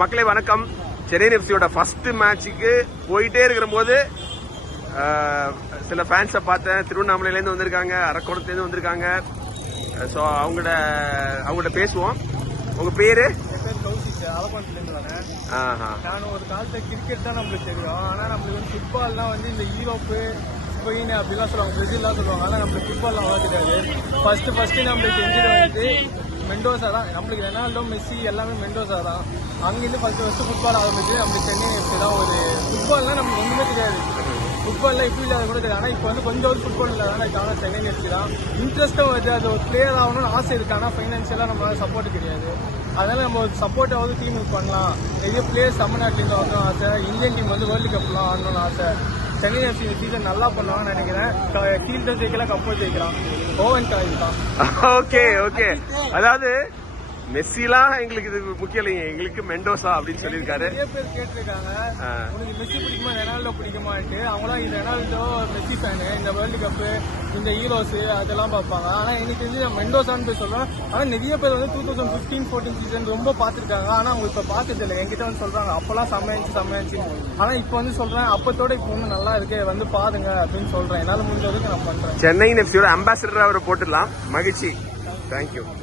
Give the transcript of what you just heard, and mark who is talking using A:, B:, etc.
A: மக்களே வணக்கம். சென்னை எஃப்சியோட ஃபர்ஸ்ட் மேட்ச்சுக்கு போயிட்டே இருக்கிற போது சில ஃபேன்ஸை பார்த்தேன். திருவண்ணாமலையிலேருந்து வந்திருக்காங்க அரக்கோணத்துலேருந்து வந்திருக்காங்க. ஸோ அவங்களோட அவங்கள்ட்ட பேசுவோம். உங்கள் பேர்?
B: நான் ஒரு காலத்தில் கிரிக்கெட் தான் நம்மளுக்கு தெரியும். ஆனால் நம்மளுக்கு வந்து ஃபுட்பால்லாம் வந்து இந்த யூரோப்பு ஸ்பெயின் அப்படிலாம் சொல்லுவாங்க. பிரேசில்லாம் சொல்லுவாங்க. ஆனால் நம்மளுக்கு ஃபுட்பால்லாம் தெரியாது ஃபர்ஸ்ட் ஃபர்ஸ்ட் நம்மளுக்கு வந்து மெண்டோசா தான். நம்மளுக்கு ரெனால்டோ மெஸ்ஸி எல்லாமே மெண்டோசா தான். அங்கேருந்து ஃபஸ்ட்டு ஃபஸ்ட்டு ஃபுட்பால் ஆரம்பிச்சு நம்மளுக்கு சென்னை எஃப்சி தான் ஒரு ஃபுட்பால்லாம் நமக்கு ஒன்றுமே தெரியாது. ஃபுட்பாலில் இப்போ இல்லாத கூட தெரியாது. ஆனால் இப்போ வந்து கொஞ்சம் ஒரு ஃபுட்பால் இல்லாதனால ஆனால் சென்னை எஃப்சி தான். இன்ட்ரெஸ்ட்டும் வருது அது ஒரு பிளேயர் ஆகணும்னு ஆசை இருக்குது ஆனால் ஃபைனான்ஷியலாக நம்மளால சப்போர்ட் கிடையாது. அதனால நம்ம ஒரு சப்போர்ட்டாவது டீமுக்கு பண்ணலாம். நிறைய பிளேயர்ஸ் தமிழ்நாட்டிலேருந்து வரணும்னு ஆசை. இந்தியன் டீம் வந்து வேர்ல்டு கப்லாம் ஆடணும்னு ஆசை. சென்னை எஃப்சி இந்த சீசன் நல்லா பண்ணுவாங்கன்னு நினைக்கிறேன். கீழ்தான் ஜெயிக்கலாம் கப்போ ஜெயிக்கலாம் ஓவன் காயில் தான்
A: ஓகே ஓகே அதாவது மெஸ்ஸிலாம் எங்களுக்கு இது முக்கியம் இல்லைங்க. எங்களுக்கு மெண்டோசா அப்படின்னு சொல்லியிருக்காரு.
B: நிறைய பேர் கேட்டிருக்காங்க. உனக்கு மெஸ்ஸி பிடிக்குமா? ரெனால்டோ பிடிக்குமான்ட்டு. அவங்களாம் இது ரெனால்டோ மெஸ்ஸி ஃபேனு இந்த வேர்ல்டு கப்பு இந்த ஹீரோஸ் அதெல்லாம் பார்ப்பாங்க. ஆனா எனக்கு தெரிஞ்சு மெண்டோசான்னு போய் சொல்றேன். ஆனா நிறைய பேர் வந்து two thousand fifteen fourteen season ரொம்ப பார்த்துருக்காங்க. ஆனா அவங்க இப்ப பார்த்தது இல்லை என்கிட்ட வந்து சொல்றாங்க. அப்பெல்லாம் செம்மையாச்சு செம்மையாச்சு. ஆனா இப்போ வந்து சொல்றேன். அப்பத்தோட இப்போ வந்து நல்லா இருக்கு. வந்து பாருங்க அப்படின்னு சொல்றேன். என்னால முடிஞ்ச வரைக்கும் நான் பண்றேன்.
A: சென்னை எஃப்சியோட அம்பாசிடர் அவரை போட்டுடலாம். மகிழ்ச்சி. தேங்க்யூ